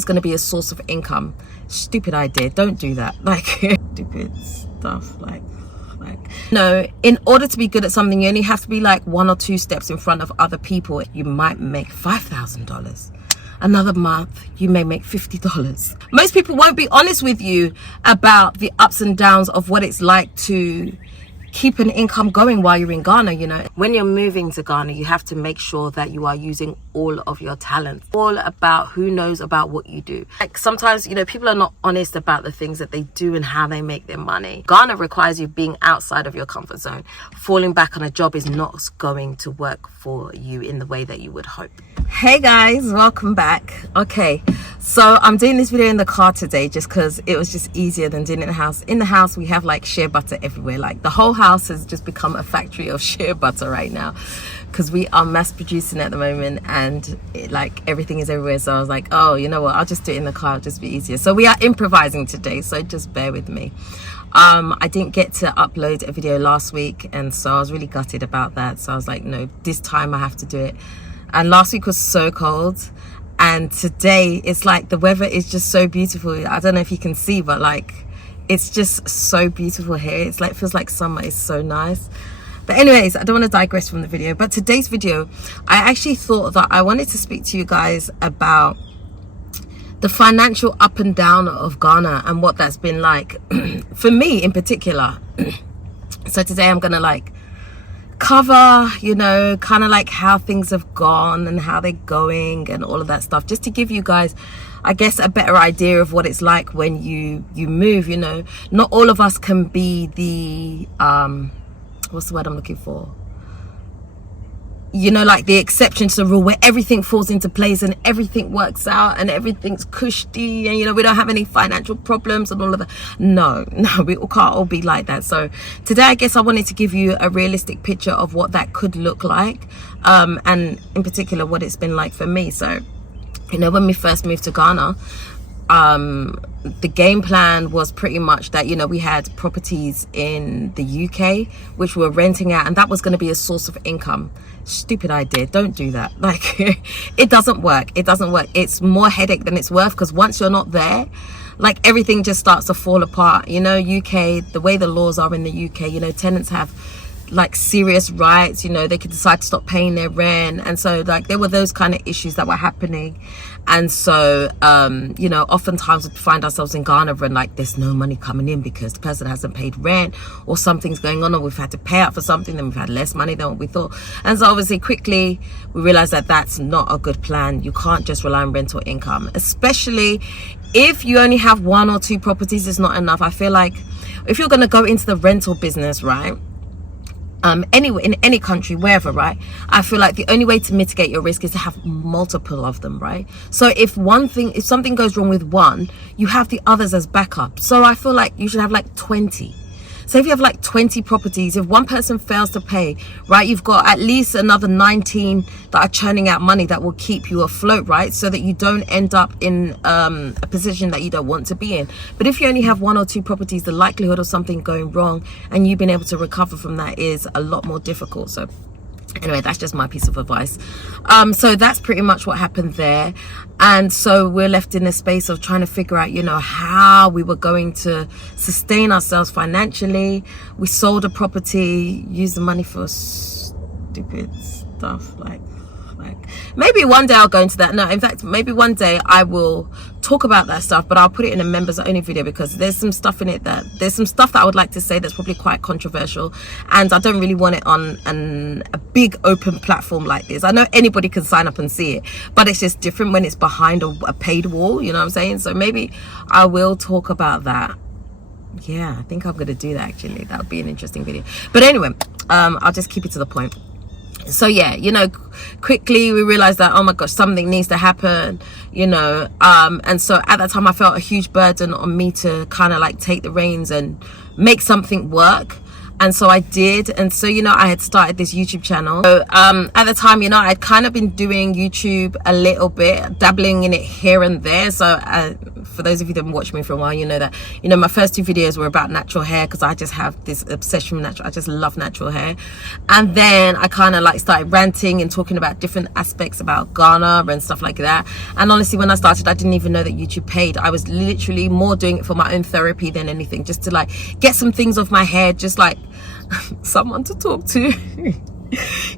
it's going to be a source of income. Stupid idea. Don't do that. Like stupid stuff. Like no, in order to be good at something, you only have to be like 1 or 2 steps in front of other people. You might make $5,000. Another month you may make $50. Most people won't be honest with you about the ups and downs of what it's like to keep an income going while you're in Ghana. You know, when you're moving to Ghana, you have to make sure that you are using all of your talent. All about who knows about what you do. Like sometimes, you know, people are not honest about the things that they do and how they make their money. Ghana requires you being outside of your comfort zone. Falling back on a job is not going to work for you in the way that you would hope. Hey guys, welcome back. Okay, so I'm doing this video in the car today just because it was just easier than doing it in the house. In the house we have like shea butter everywhere. Like the whole house has just become a factory of shea butter right now because we are mass producing at the moment, and like everything is everywhere. So I was like, oh, you know what, I'll just do it in the car, it'll just be easier. So we are improvising today, so just bear with me. I didn't get to upload a video last week, and so I was really gutted about that. So I was like, no, this time I have to do it. And last week was so cold, and today it's like the weather is just so beautiful. I don't know if you can see, but like it's just so beautiful here. It's like, feels like summer is so nice. But anyways, I don't want to digress from the video, but today's video, I actually thought that I wanted to speak to you guys about the financial up and down of Ghana and what that's been like for me in particular. So today I'm gonna like cover, you know, kind of like how things have gone and how they're going and all of that stuff, just to give you guys, I guess, a better idea of what it's like when you move. You know, not all of us can be the what's the word I'm looking for, you know, like the exception to the rule where everything falls into place and everything works out and everything's cushy and, you know, we don't have any financial problems and all of that. No, we can't all be like that. So today I guess I wanted to give you a realistic picture of what that could look like, and in particular what it's been like for me. So, you know, when we first moved to Ghana, the game plan was pretty much that, you know, we had properties in the UK which we were renting out, and that was going to be a source of income. Stupid idea. Don't do that. Like it doesn't work. It's more headache than it's worth, because once you're not there, like everything just starts to fall apart. You know, UK, the way the laws are in the UK, you know, tenants have like serious rights. You know, they could decide to stop paying their rent, and so like there were those kind of issues that were happening. And so you know, oftentimes we find ourselves in Ghana and like there's no money coming in because the person hasn't paid rent, or something's going on, or we've had to pay out for something, then we've had less money than what we thought. And so obviously quickly we realized that that's not a good plan. You can't just rely on rental income, especially if you only have 1 or 2 properties. It's not enough. I feel like if you're going to go into the rental business, right, anyway, in any country, wherever, right, I feel like the only way to mitigate your risk is to have multiple of them, right? So if something goes wrong with one, you have the others as backup. So I feel like you should have like 20. So if you have like 20 properties, if one person fails to pay, right, you've got at least another 19 that are churning out money that will keep you afloat, right? So that you don't end up in a position that you don't want to be in. But if you only have 1 or 2 properties, the likelihood of something going wrong and you being able to recover from that is a lot more difficult. So anyway, that's just my piece of advice. So that's pretty much what happened there. And so we're left in a space of trying to figure out, you know, how we were going to sustain ourselves financially. We sold a property, used the money for stupid stuff, like maybe one day I'll go into that. No, in fact, maybe one day I will talk about that stuff, but I'll put it in a members only video, because there's some stuff in it there's some stuff that I would like to say that's probably quite controversial, and I don't really want it on a big open platform like this. I know anybody can sign up and see it, but it's just different when it's behind a paid wall, you know what I'm saying? So maybe I will talk about that. Yeah, I think I'm gonna do that actually. That would be an interesting video. But anyway, I'll just keep it to the point. So yeah, you know, quickly we realized that, oh my gosh, something needs to happen, you know, and so at that time I felt a huge burden on me to kind of like take the reins and make something work. And so I did. And so, you know, I had started this YouTube channel. So at the time, you know, I'd kind of been doing YouTube a little bit, dabbling in it here and there. So for those of you that have been watching me for a while, you know that, you know, my first 2 videos were about natural hair, because I just have this obsession with natural. I just love natural hair. And then I kind of like started ranting and talking about different aspects about Ghana and stuff like that. And honestly, when I started, I didn't even know that YouTube paid. I was literally more doing it for my own therapy than anything, just to like get some things off my head, just like someone to talk to.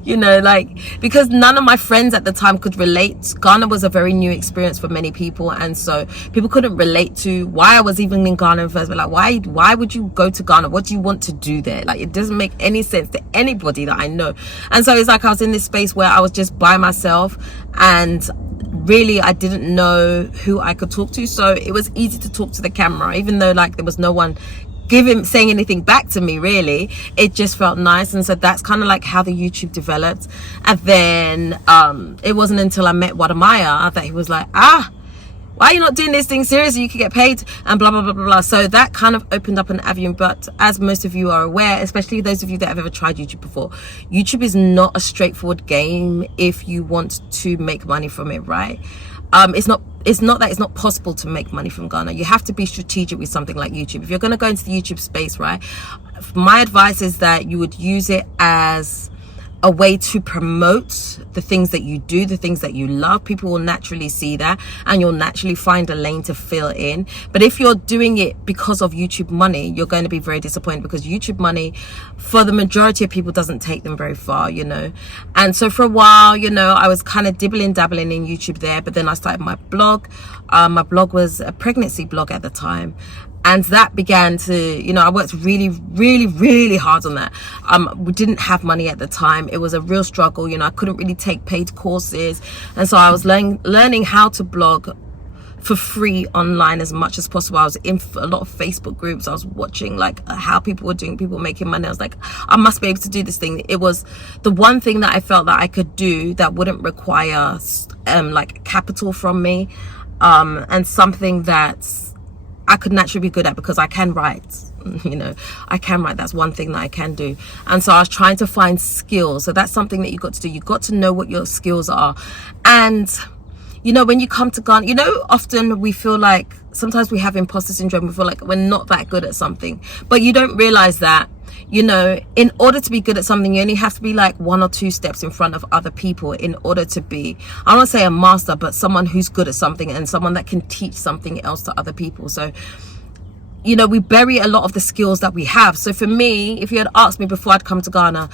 You know, like, because none of my friends at the time could relate. Ghana was a very new experience for many people, and so people couldn't relate to why I was even in Ghana first. But like, why would you go to Ghana? What do you want to do there? Like, it doesn't make any sense to anybody that I know. And so it's like I was in this space where I was just by myself, and really I didn't know who I could talk to. So it was easy to talk to the camera, even though like there was no one saying anything back to me, really. It just felt nice. And so that's kind of like how the YouTube developed. And then it wasn't until I met Wadamaya that he was like, why are you not doing this thing seriously? You could get paid and blah blah blah blah blah. So that kind of opened up an avenue. But as most of you are aware, especially those of you that have ever tried YouTube before, YouTube is not a straightforward game if you want to make money from it, right? It's not that it's not possible to make money from Ghana. You have to be strategic with something like YouTube. If you're going to go into the YouTube space, right, my advice is that you would use it as a way to promote the things that you do, the things that you love. People will naturally see that, and you'll naturally find a lane to fill in. But if you're doing it because of YouTube money, you're going to be very disappointed, because YouTube money for the majority of people doesn't take them very far, you know. And so for a while, you know, I was kind of dabbling in YouTube there, but then I started my blog. My blog was a pregnancy blog at the time. And that began to, you know, I worked really hard on that. We didn't have money at the time. It was a real struggle. You know, I couldn't really take paid courses. And so I was learning how to blog for free online as much as possible. I was in a lot of Facebook groups. I was watching like how people were doing, people making money. I was like, I must be able to do this thing. It was the one thing that I felt that I could do that wouldn't require like capital from me, and something that I could naturally be good at, because I can write. You know, I can write. That's one thing that I can do. And so I was trying to find skills. So that's something that you got to do. You got to know what your skills are. And you know, when you come to Ghana, you know, often we feel like, sometimes we have imposter syndrome. We feel like we're not that good at something, but you don't realize that, you know, in order to be good at something, you only have to be like 1 or 2 steps in front of other people in order to be, I don't want to say a master, but someone who's good at something, and someone that can teach something else to other people. So, you know, we bury a lot of the skills that we have. So for me, if you had asked me before I'd come to Ghana,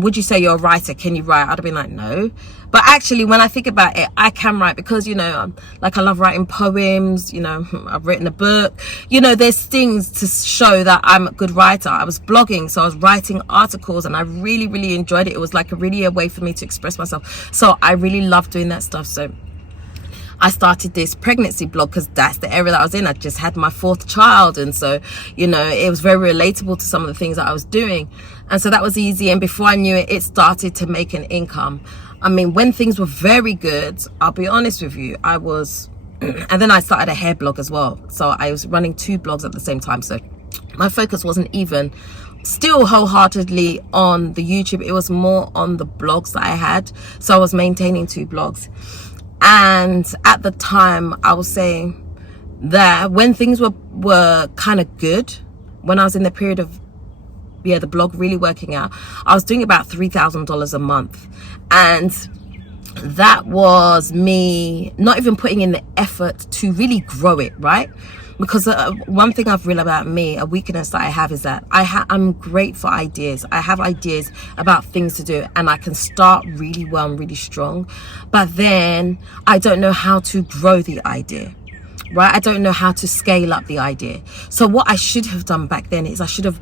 would you say you're a writer? Can you write? I'd have been like, no. But actually, when I think about it, I can write, because, you know, like, I love writing poems. You know, I've written a book. You know, there's things to show that I'm a good writer. I was blogging, so I was writing articles, and I really enjoyed it. It was like a way for me to express myself. So I really love doing that stuff. So I started this pregnancy blog because that's the area that I was in. I just had my 4th child, and so, you know, it was very relatable to some of the things that I was doing. And so that was easy, and before I knew it, it started to make an income. I mean, when things were very good, I'll be honest with you, I was, and then I started a hair blog as well. So I was running 2 blogs at the same time. So my focus wasn't even still wholeheartedly on the YouTube. It was more on the blogs that I had. So I was maintaining 2 blogs. And at the time, I was saying that when things were kind of good, when I was in the period of, yeah, the blog really working out, I was doing about $3,000 a month. And that was me not even putting in the effort to really grow it, right? Because one thing I've realized about me, a weakness that I have, is that I'm great for ideas. I have ideas about things to do, and I can start really well and really strong, but then I don't know how to grow the idea, right? I don't know how to scale up the idea. So what I should have done back then is I should have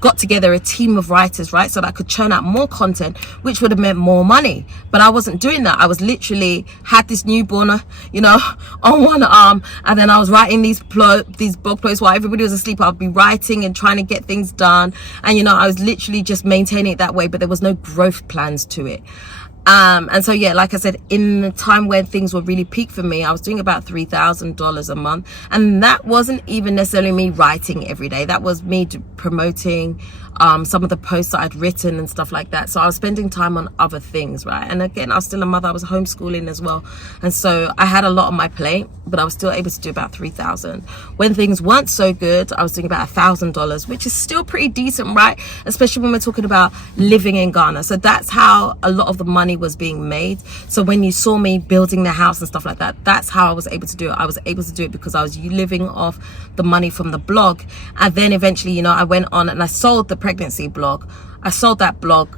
got together a team of writers, right, so that I could churn out more content, which would have meant more money. But I wasn't doing that. I was literally had this newborn, you know, on one arm, and then I was writing these blog posts while everybody was asleep. I'd be writing and trying to get things done, and, you know, I was literally just maintaining it that way, but there was no growth plans to it. And so yeah, like I said, in the time when things were really peak for me, I was doing about $3,000 a month, and that wasn't even necessarily me writing every day. That was me promoting some of the posts that I'd written and stuff like that. So I was spending time on other things, right? And again, I was still a mother. I was homeschooling as well, and so I had a lot on my plate, but I was still able to do about 3,000. When things weren't so good, I was doing about $1,000, which is still pretty decent, right? Especially when we're talking about living in Ghana. So that's how a lot of the money was being made. So when you saw me building the house and stuff like that, that's how I was able to do it. I was able to do it because I was living off the money from the blog. And then eventually, you know, I went on and I sold the pregnancy blog. I sold that blog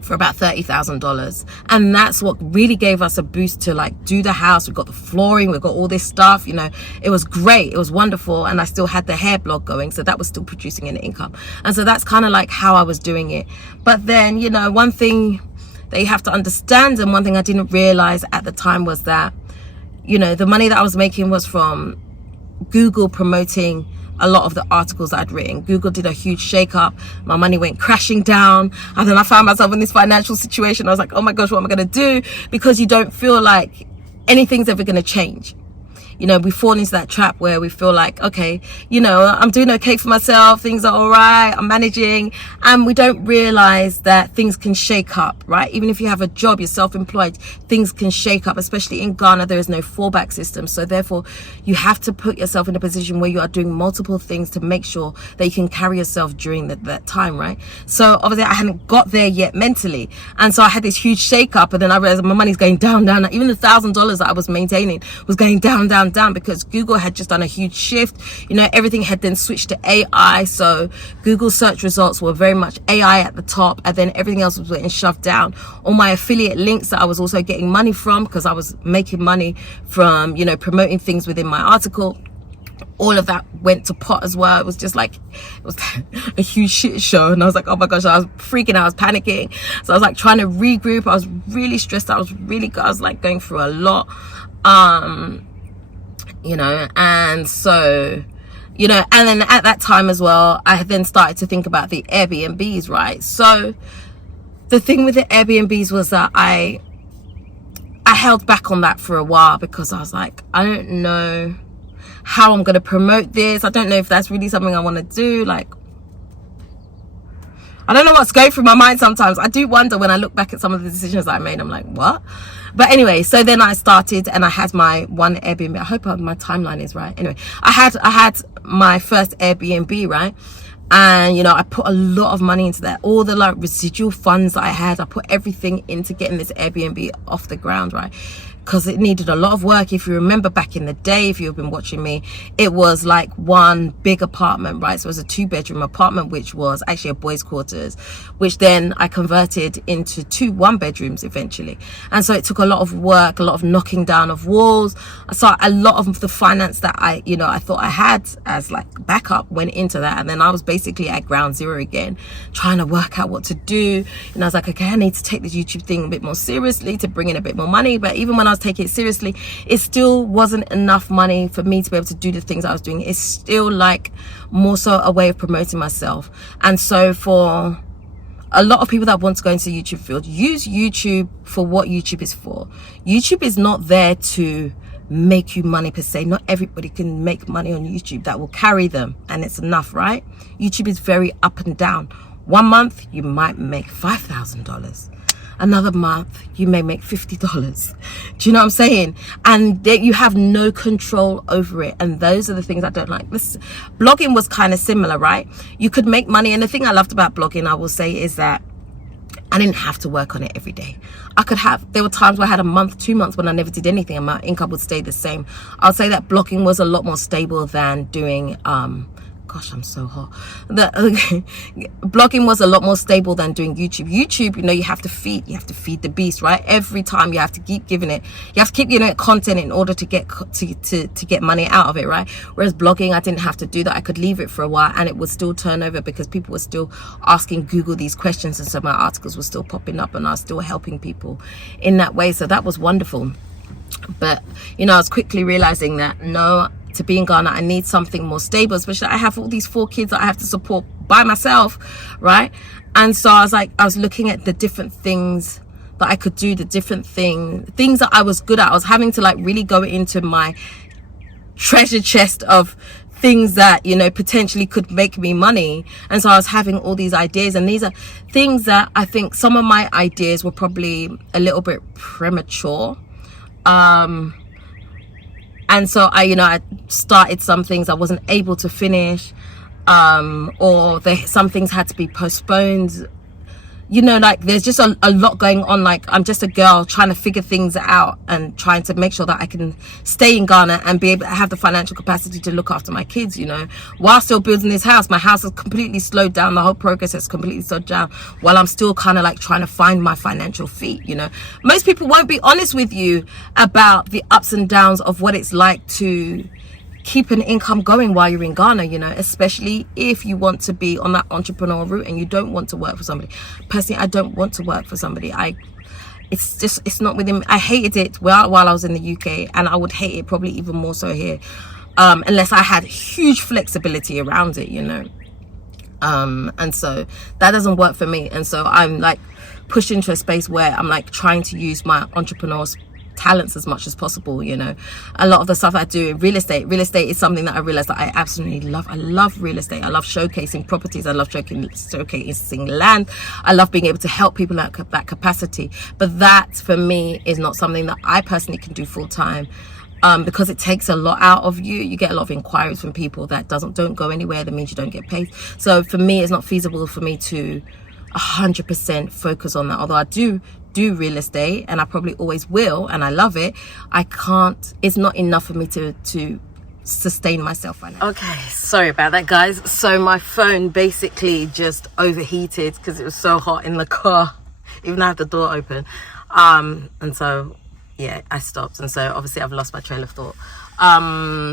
for about $30,000, and that's what really gave us a boost to like do the house. We got the flooring, we got all this stuff, you know. It was great, it was wonderful, and I still had the hair blog going, so that was still producing an income. And so that's kind of like how I was doing it. But then, you know, one thing that you have to understand, and one thing I didn't realize at the time, was that, you know, the money that I was making was from Google promoting a lot of the articles that I'd written. Google did a huge shake-up. My money went crashing down, and then I found myself in this financial situation. I was like, oh my gosh, what am I going to do? Because you don't feel like anything's ever going to change. You know, we fall into that trap where we feel like, okay, you know, I'm doing okay for myself, things are all right, I'm managing, and we don't realize that things can shake up, right? Even if you have a job, you're self-employed, things can shake up. Especially in Ghana, there is no fallback system, so therefore you have to put yourself in a position where you are doing multiple things to make sure that you can carry yourself during that time, right? So obviously I hadn't got there yet mentally, and so I had this huge shake up, and then I realized my money's going down. Even the $1,000 that I was maintaining was going down, because Google had just done a huge shift. You know, everything had then switched to AI, so Google search results were very much AI at the top, and then everything else was getting shoved down. All my affiliate links that I was also getting money from, because I was making money from, you know, promoting things within my article, all of that went to pot as well. It was just like, it was a huge shit show, and I was like, oh my gosh, I was freaking out, I was panicking. So I was like trying to regroup. I was really stressed. I was like going through a lot, you know. And so, you know, and then at that time as well, I had then started to think about the Airbnbs, right? So the thing with the Airbnbs was that I held back on that for a while, because I was like, I don't know how I'm going to promote this. I don't know if that's really something I want to do. Like, I don't know what's going through my mind sometimes. I do wonder when I look back at some of the decisions that I made. I'm like, what? But anyway, so then I started, and I had my one Airbnb. I hope my timeline is right. Anyway, I had my first Airbnb, right? And, you know, I put a lot of money into that. All the like residual funds that I had, I put everything into getting this Airbnb off the ground, right? Because it needed a lot of work. If you remember back in the day, if you've been watching me, it was like one big apartment, right? So it was a 2-bedroom apartment, which was actually a boys' quarters, which then I converted into 2 1-bedrooms eventually. And so it took a lot of work, a lot of knocking down of walls. So a lot of the finance that I thought I had as like backup went into that. And then I was basically at ground zero again, trying to work out what to do. And I was like, okay, I need to take this YouTube thing a bit more seriously to bring in a bit more money. But even when I was taking it seriously, it still wasn't enough money for me to be able to do the things I was doing. It's still like more so a way of promoting myself. And so for a lot of people that want to go into the YouTube field, use YouTube for what YouTube is for. YouTube is not there to make you money per se. Not everybody can make money on YouTube that will carry them, and it's enough, right? YouTube is very up and down. One month you might make $5,000. Another month you may make $50. Do you know what I'm saying? And you have no control over it. And those are the things I don't like. This blogging was kind of similar, right? You could make money. And the thing I loved about blogging, I will say, is that I didn't have to work on it every day. There were times where I had a month, 2 months when I never did anything, and my income would stay the same. I'll say that blogging was a lot more stable than doing, gosh, I'm so hot. Blogging was a lot more stable than doing YouTube. YouTube, you know, you have to feed the beast, right? Every time you have to keep giving it, you have to keep giving it content in order to get to get money out of it, right? Whereas blogging, I didn't have to do that. I could leave it for a while and it would still turn over, because people were still asking Google these questions, and so my articles were still popping up, and I was still helping people in that way. So that was wonderful. But, you know, I was quickly realizing that no, to be in Ghana, I need something more stable, especially I have all these 4 kids that I have to support by myself, right? And so I was looking at the different things that I could do the different things that I was good at. I was having to like really go into my treasure chest of things that, you know, potentially could make me money. And so I was having all these ideas, and these are things that I think some of my ideas were probably a little bit premature. And so I started some things I wasn't able to finish, or some things had to be postponed. You know, like there's just a lot going on. Like I'm just a girl trying to figure things out and trying to make sure that I can stay in Ghana and be able to have the financial capacity to look after my kids, you know, while still building this house. My house has completely slowed down. The whole progress has completely slowed down while I'm still kind of like trying to find my financial feet, you know. Most people won't be honest with you about the ups and downs of what it's like to keep an income going while you're in Ghana, you know, especially if you want to be on that entrepreneurial route and you don't want to work for somebody. Personally, I don't want to work for somebody. It's not within me. I hated it while I was in the UK, and I would hate it probably even more so here, unless I had huge flexibility around it, you know. And so that doesn't work for me. And so I'm like pushed into a space where I'm like trying to use my entrepreneur's talents as much as possible, you know. A lot of the stuff I do in real estate is something that I realized that I absolutely love. I love real estate. I love showcasing properties. I love showcasing land. I love being able to help people at that capacity. But that for me is not something that I personally can do full time, because it takes a lot out of you. You get a lot of inquiries from people that don't go anywhere. That means you don't get paid. So for me, it's not feasible for me to 100% focus on that. Although I do real estate, and I probably always will, and I love it, I can't, it's not enough for me to sustain myself right now. Okay, sorry about that, guys. So my phone basically just overheated because it was so hot in the car, even though I have the door open. And so yeah, I stopped, and so obviously I've lost my trail of thought.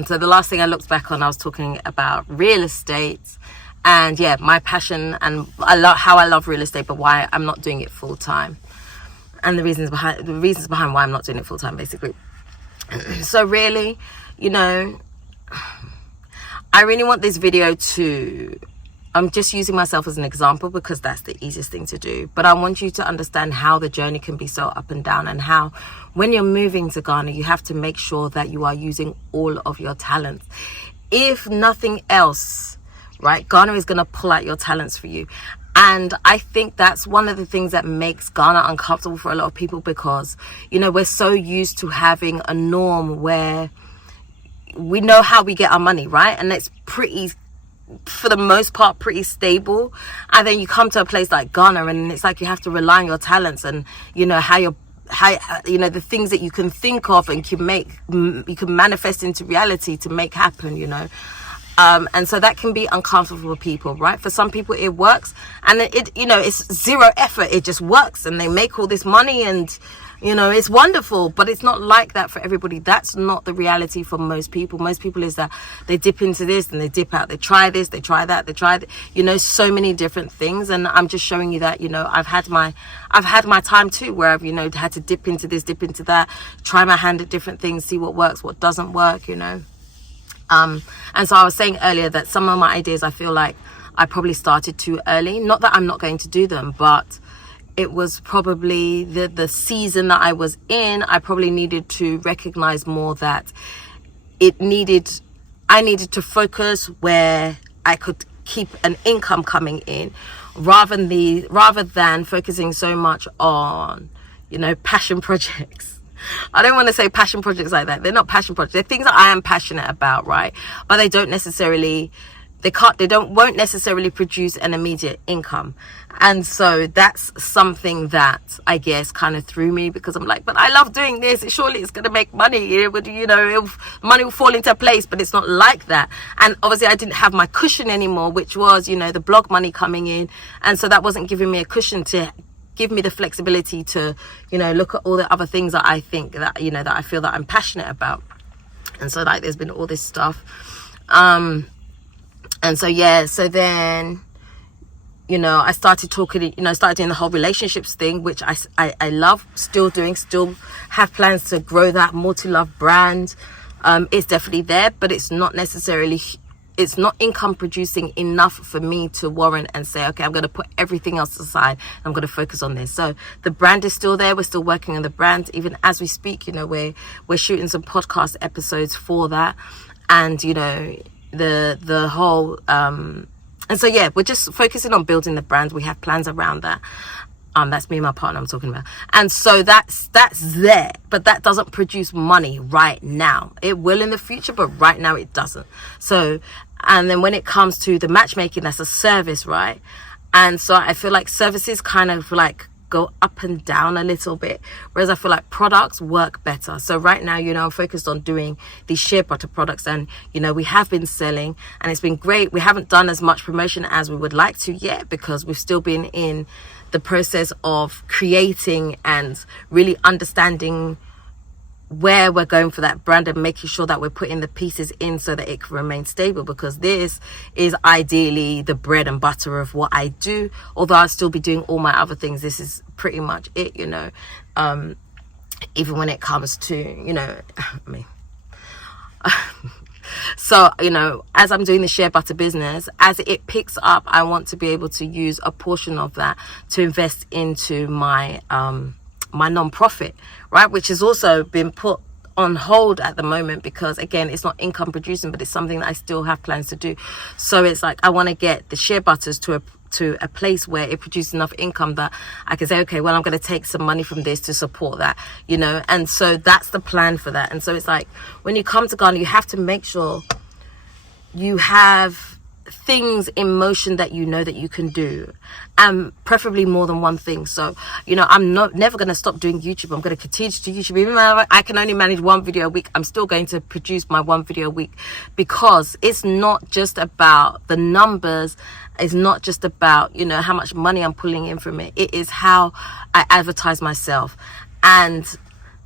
So the last thing I looked back on, I was talking about real estate, and yeah, my passion, and how I love real estate, but why I'm not doing it full time, and the reasons behind why I'm not doing it full time, basically. So really, you know, I really want this video to, I'm just using myself as an example because that's the easiest thing to do, but I want you to understand how the journey can be so up and down, and how when you're moving to Ghana, you have to make sure that you are using all of your talents. If nothing else, right, Ghana is going to pull out your talents for you. And I think that's one of the things that makes Ghana uncomfortable for a lot of people, because, you know, we're so used to having a norm where we know how we get our money, right? And it's pretty, for the most part, pretty stable. And then you come to a place like Ghana, and it's like you have to rely on your talents, and, you know, how you know, the things that you can think of and you can manifest into reality to make happen, you know. And so that can be uncomfortable for people, right? For some people it works, and it you know, it's zero effort, it just works, and they make all this money, and, you know, it's wonderful. But it's not like that for everybody. That's not the reality for most people. Most people is that they dip into this and they dip out. They try this, they try that, you know, so many different things. And I'm just showing you that, you know, I've had my time too, where I've, you know, had to dip into this, dip into that, try my hand at different things, see what works, what doesn't work, you know. And so I was saying earlier that some of my ideas, I feel like I probably started too early. Not that I'm not going to do them, but it was probably the season that I was in. I probably needed to recognize more that I needed to focus where I could keep an income coming in, rather than focusing so much on, you know, passion projects. I don't want to say passion projects like that. They're not passion projects. They're things that I am passionate about, right? But they won't necessarily produce an immediate income. And so that's something that I guess kind of threw me, because I'm like, but I love doing this. Surely it's going to make money. Money will fall into place, but it's not like that. And obviously I didn't have my cushion anymore, which was, you know, the blog money coming in. And so that wasn't giving me a cushion to give me the flexibility to, you know, look at all the other things that I think that, you know, that I feel that I'm passionate about. And so like there's been all this stuff. And so, yeah, so then, you know, I started doing the whole relationships thing, which I love still doing, still have plans to grow that Multi Love brand. It's definitely there, but it's not necessarily it's not income producing enough for me to warrant and say, okay, I'm going to put everything else aside. I'm going to focus on this. So the brand is still there. We're still working on the brand. Even as we speak, you know, we're shooting some podcast episodes for that. And, you know, the whole, and so, yeah, we're just focusing on building the brand. We have plans around that. That's me and my partner I'm talking about. And so that's there, but that doesn't produce money right now. It will in the future, but right now it doesn't. So, and then when it comes to the matchmaking, that's a service, right? And so I feel like services kind of like go up and down a little bit, whereas I feel like products work better. So right now, you know, I'm focused on doing these shea butter products, and, you know, we have been selling and it's been great. We haven't done as much promotion as we would like to yet, because we've still been in the process of creating and really understanding where we're going for that brand and making sure that we're putting the pieces in so that it can remain stable, because this is ideally the bread and butter of what I do. Although I'll still be doing all my other things, this is pretty much it, you know. Even when it comes to, you know, me. So, you know, as I'm doing the shea butter business, as it picks up, I want to be able to use a portion of that to invest into my my non-profit, right, which has also been put on hold at the moment, because again, it's not income producing, but it's something that I still have plans to do. So it's like I want to get the shea butters to a place where it produces enough income that I can say, okay, well, I'm going to take some money from this to support that, you know. And so that's the plan for that. And so it's like, when you come to Ghana, you have to make sure you have things in motion that you know that you can do, and preferably more than one thing. So, you know, I'm never going to stop doing YouTube. I'm going to continue to do YouTube. Even though I can only manage one video a week, I'm still going to produce my one video a week, because it's not just about the numbers. It's not just about, you know, how much money I'm pulling in from it. It is how I advertise myself. And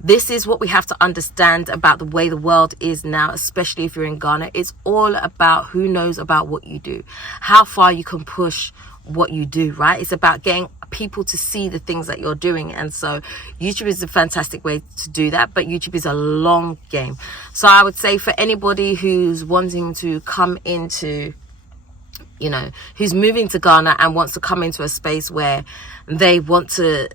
this is what we have to understand about the way the world is now, especially if you're in Ghana. It's all about who knows about what you do, how far you can push what you do, right? It's about getting people to see the things that you're doing. And so YouTube is a fantastic way to do that, but YouTube is a long game. So I would say for anybody who's wanting to come into, you know, who's moving to Ghana and wants to come into a space where they want to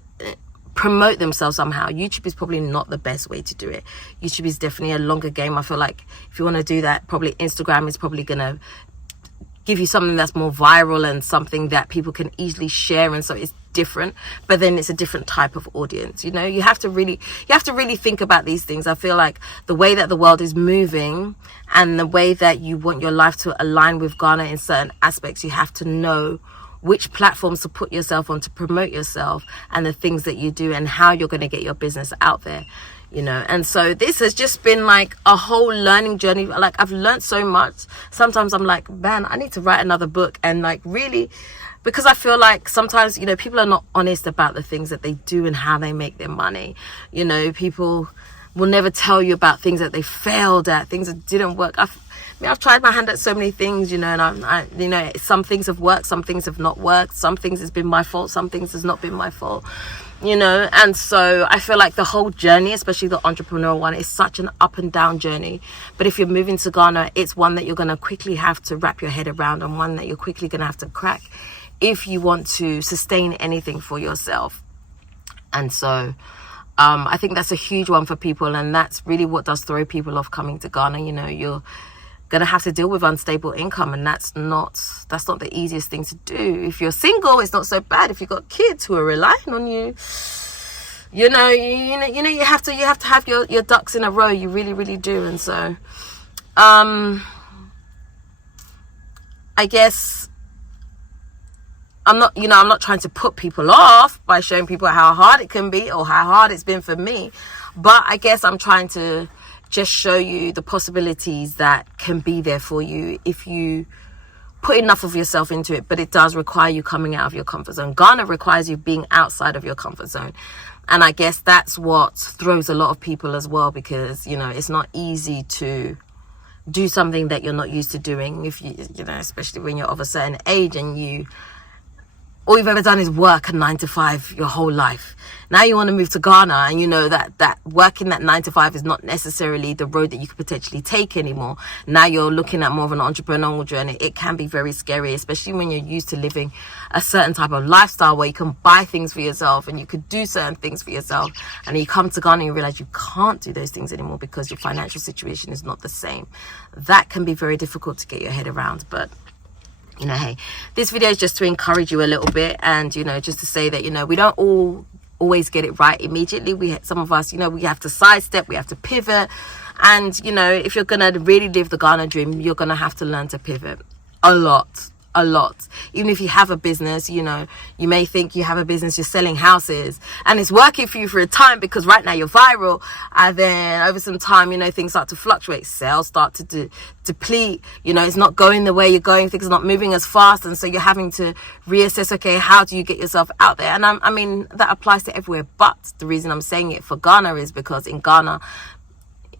promote themselves somehow, YouTube is probably not the best way to do it. YouTube is definitely a longer game. I feel like if you want to do that, probably Instagram is probably going to give you something that's more viral and something that people can easily share, and so it's different, but then it's a different type of audience. You know, you have to really think about these things. I feel like the way that the world is moving and the way that you want your life to align with Ghana in certain aspects, you have to know which platforms to put yourself on to promote yourself and the things that you do and how you're going to get your business out there, you know. And so this has just been like a whole learning journey. Like, I've learned so much. Sometimes I'm like, man, I need to write another book. And like, really, because I feel like sometimes, you know, people are not honest about the things that they do and how they make their money. You know, people will never tell you about things that they failed at, things that didn't work. I've tried my hand at so many things, you know, and I you know, some things have worked, some things have not worked, some things has been my fault, some things has not been my fault, you know. And so I feel like the whole journey, especially the entrepreneur one, is such an up and down journey. But if you're moving to Ghana, it's one that you're going to quickly have to wrap your head around, and one that you're quickly going to have to crack if you want to sustain anything for yourself. And so I think that's a huge one for people, and that's really what does throw people off coming to Ghana. You know, you're gonna have to deal with unstable income, and that's not the easiest thing to do. If you're single, it's not so bad. If you've got kids who are relying on you, you know, you have to have your ducks in a row. You really do. And so I guess I'm not trying to put people off by showing people how hard it can be or how hard it's been for me, but I guess I'm trying to just show you the possibilities that can be there for you if you put enough of yourself into it. But it does require you coming out of your comfort zone. Ghana requires you being outside of your comfort zone. And I guess that's what throws a lot of people as well, because, you know, it's not easy to do something that you're not used to doing, if you know, especially when you're of a certain age and you all you've ever done is work a 9 to 5 your whole life. Now you want to move to Ghana, and you know that working that 9 to 5 is not necessarily the road that you could potentially take anymore. Now you're looking at more of an entrepreneurial journey. It can be very scary, especially when you're used to living a certain type of lifestyle where you can buy things for yourself and you could do certain things for yourself. And then you come to Ghana and you realize you can't do those things anymore because your financial situation is not the same. That can be very difficult to get your head around. But you know, hey, this video is just to encourage you a little bit, and you know, just to say that, you know, we don't always get it right immediately. Some of us, you know, we have to sidestep, we have to pivot. And you know, if you're gonna really live the Ghana dream, you're gonna have to learn to pivot a lot. Even if you have a business, you know, you may think you have a business, you're selling houses and it's working for you for a time because right now you're viral, and then over some time, you know, things start to fluctuate, sales start to deplete, you know, it's not going the way you're going, things are not moving as fast, and so you're having to reassess, okay, how do you get yourself out there? And I mean, that applies to everywhere, but the reason I'm saying it for Ghana is because in Ghana,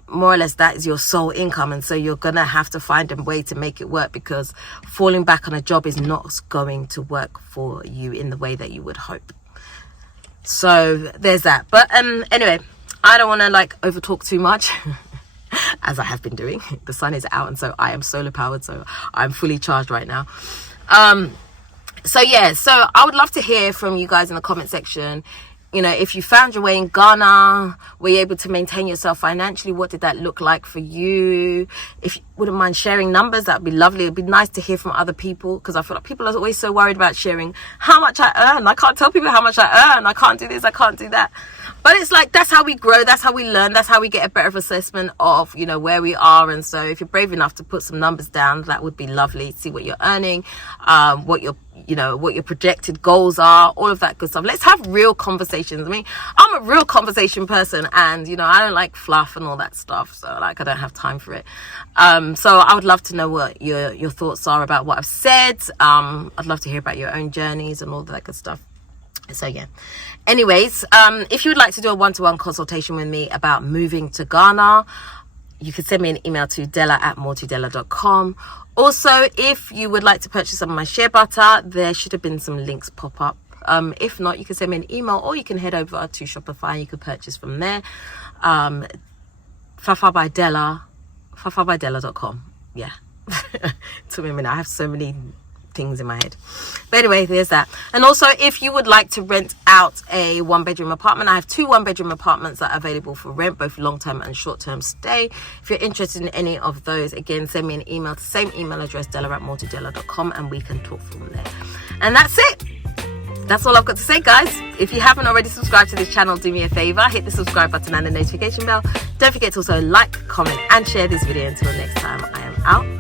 more or less, that is your sole income, and so you're gonna have to find a way to make it work, because falling back on a job is not going to work for you in the way that you would hope. So there's that. But anyway, I don't want to like over talk too much as I have been doing. The sun is out, and so I am solar powered, so I'm fully charged right now. So yeah, so I would love to hear from you guys in the comment section. You know, if you found your way in Ghana, were you able to maintain yourself financially? What did that look like for you? If you wouldn't mind sharing numbers, that would be lovely. It'd be nice to hear from other people, because I feel like people are always so worried about sharing how much I earn. I can't tell people how much I earn. I can't do this, I can't do that. But it's like, that's how we grow, that's how we learn, that's how we get a better assessment of, you know, where we are. And so if you're brave enough to put some numbers down, that would be lovely. See what you're earning, what your projected goals are, all of that good stuff. Let's have real conversations. I mean, I'm a real conversation person, and you know, I don't like fluff and all that stuff, so like I don't have time for it. So I would love to know what your thoughts are about what I've said. I'd love to hear about your own journeys and all that good stuff. So yeah, anyways, if you would like to do a one-to-one consultation with me about moving to Ghana, you can send me an email to dela@mortydela.com. Also, if you would like to purchase some of my shea butter, there should have been some links pop up. If not, you can send me an email, or you can head over to Shopify and you can purchase from there. Fafa by Dela, fafabydela.com. Yeah. Took me a minute. I have so many things in my head, but anyway, there's that. And also, if you would like to rent out a 1-bedroom apartment, I have 2 1-bedroom apartments that are available for rent, both long-term and short-term stay. If you're interested in any of those, again, send me an email to the same email address, dela@mortydela.com, and we can talk from there. And that's it. That's all I've got to say, guys. If you haven't already subscribed to this channel, do me a favor, hit the subscribe button and the notification bell. Don't forget to also like, comment and share this video. Until next time, I am out.